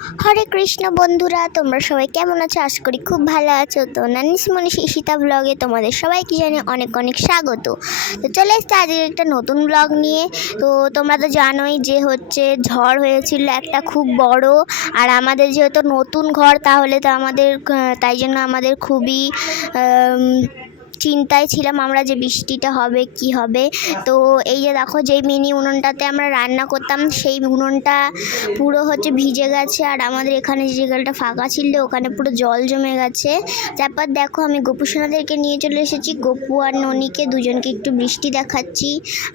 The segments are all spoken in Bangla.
হরে কৃষ্ণ বন্ধুরা, তোমরা সবাই কেমন আছো? আশা করি খুব ভালো আছো। তো নানিস মনীষ ঈশিতা ব্লগে তোমাদের সবাইকে জানিয়ে অনেক অনেক স্বাগত। তো চলে এসছে আজকে একটা নতুন ব্লগ নিয়ে। তো তোমরা তো জানোই যে ঝড় হয়েছিল একটা খুব বড়, আর আমাদের যেহেতু নতুন ঘর তাহলে তো তাই জন্য আমাদের খুবই চিন্তায় ছিলাম আমরা যে বৃষ্টিটা হবে কি হবে। তো এই যে দেখো, যেই মিনি উনুনটাতে আমরা রান্না করতাম সেই উনুনটা পুরো ভিজে গেছে, আর আমাদের এখানে যে জায়গাটা ফাঁকা ছিল ওখানে পুরো জল জমে গেছে। তারপর দেখো আমি গপু সোনাদেরকে নিয়ে চলে এসেছি, গপু আর ননিকে দুজনকে একটু বৃষ্টি দেখাচ্ছি।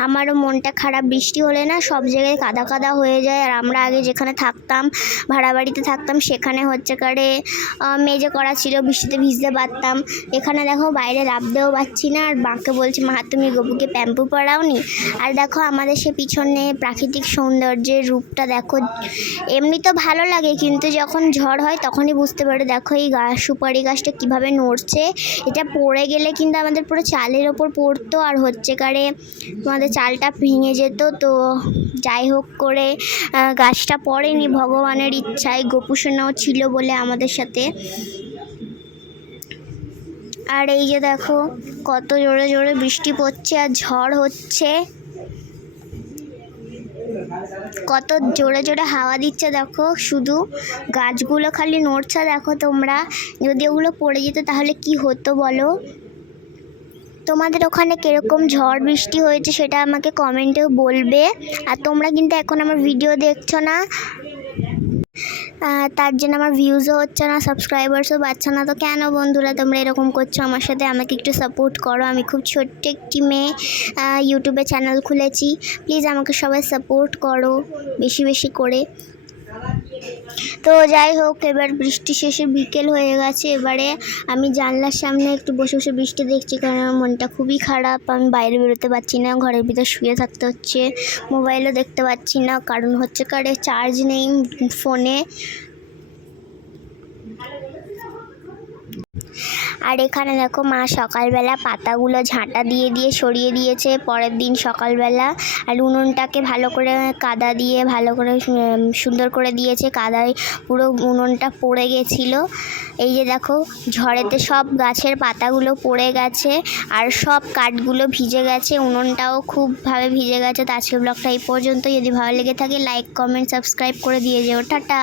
আমারও মনটা খারাপ, বৃষ্টি হলে না সব জায়গায় কাদা কাদা হয়ে যায়। আর আমরা আগে যেখানে থাকতাম, ভাড়া বাড়িতে থাকতাম, সেখানে মেজে করা ছিল, বৃষ্টিতে ভিজতে পারতাম। এখানে দেখো বাইরে রাখতেও পারছি না, আর মাকে বলছি, মা তুমি গপুকে প্যাম্পু পরাওনি? আর দেখো আমাদের সে পিছনে প্রাকৃতিক সৌন্দর্যের রূপটা দেখো। এমনি তো ভালো লাগে, কিন্তু যখন ঝড় হয় তখনই বুঝতে পারো। দেখো এই সুপারি গাছটা কীভাবে নড়ছে, এটা পড়ে গেলে কিন্তু আমাদের পুরো চালের ওপর পড়তো, আর তোমাদের চালটা ভেঙে যেত। তো যাই হোক করে গাছটা পড়েনি, ভগবানের ইচ্ছায়। গপু সোনাও ছিল বলে আমাদের সাথে। আর এই যে দেখো কত জোরে জোরে বৃষ্টি পড়ছে আর ঝড় হচ্ছে, কত জোরে জোরে হাওয়া দিচ্ছে। দেখো শুধু গাছগুলো খালি নড়ছে। দেখো তোমরা, যদি ওগুলো পড়ে যেত তাহলে কি হতো বলো? তোমাদের ওখানে কীরকম ঝড় বৃষ্টি হয়েছে সেটা আমাকে কমেন্টেও বলবে। আর তোমরা কিন্তু এখন আমার ভিডিও দেখছো না, তার জন্য আমার ভিউজও হচ্ছে না, সাবস্ক্রাইবার্সও পাচ্ছে না। তো কেন বন্ধুরা তোমরা এরকম করছো আমার সাথে? আমাকে একটু সাপোর্ট করো। আমি খুব ছোট্ট একটি মেয়ে, ইউটিউবে চ্যানেল খুলেছি, প্লিজ আমাকে সবাই সাপোর্ট করো বেশি বেশি করে। তো যাই হোক, এবার বৃষ্টি শেষে বিকেল হয়ে গেছে। এবারে আমি জানলার সামনে একটু বসে বসে বৃষ্টি দেখছি, কারণ আমার মনটা খুবই খারাপ। আমি বাইরে বেরোতে পারছি না, ঘরের ভিতর শুয়ে থাকতে হচ্ছে, মোবাইলও দেখতে পাচ্ছি না, কারণ চার্জ নেই ফোনে। আর এখানে দেখো মা সকালবেলা পাতাগুলো ঝাঁটা দিয়ে দিয়ে সরিয়ে দিয়েছে পরের দিন সকালবেলা। আর উনুনটাকে ভালো করে কাদা দিয়ে ভালো করে সুন্দর করে দিয়েছে, কাদায় পুরো উনুনটা পড়ে গেছিলো। এই যে দেখো ঝড়েতে সব গাছের পাতাগুলো পড়ে গেছে, আর সব কাঠগুলো ভিজে গেছে, উনুনটাও খুবভাবে ভিজে গেছে। তো আজকের ব্লগটা এই পর্যন্ত। যদি ভালো লেগে থাকে লাইক কমেন্ট সাবস্ক্রাইব করে দিয়ে যেও। টাটা।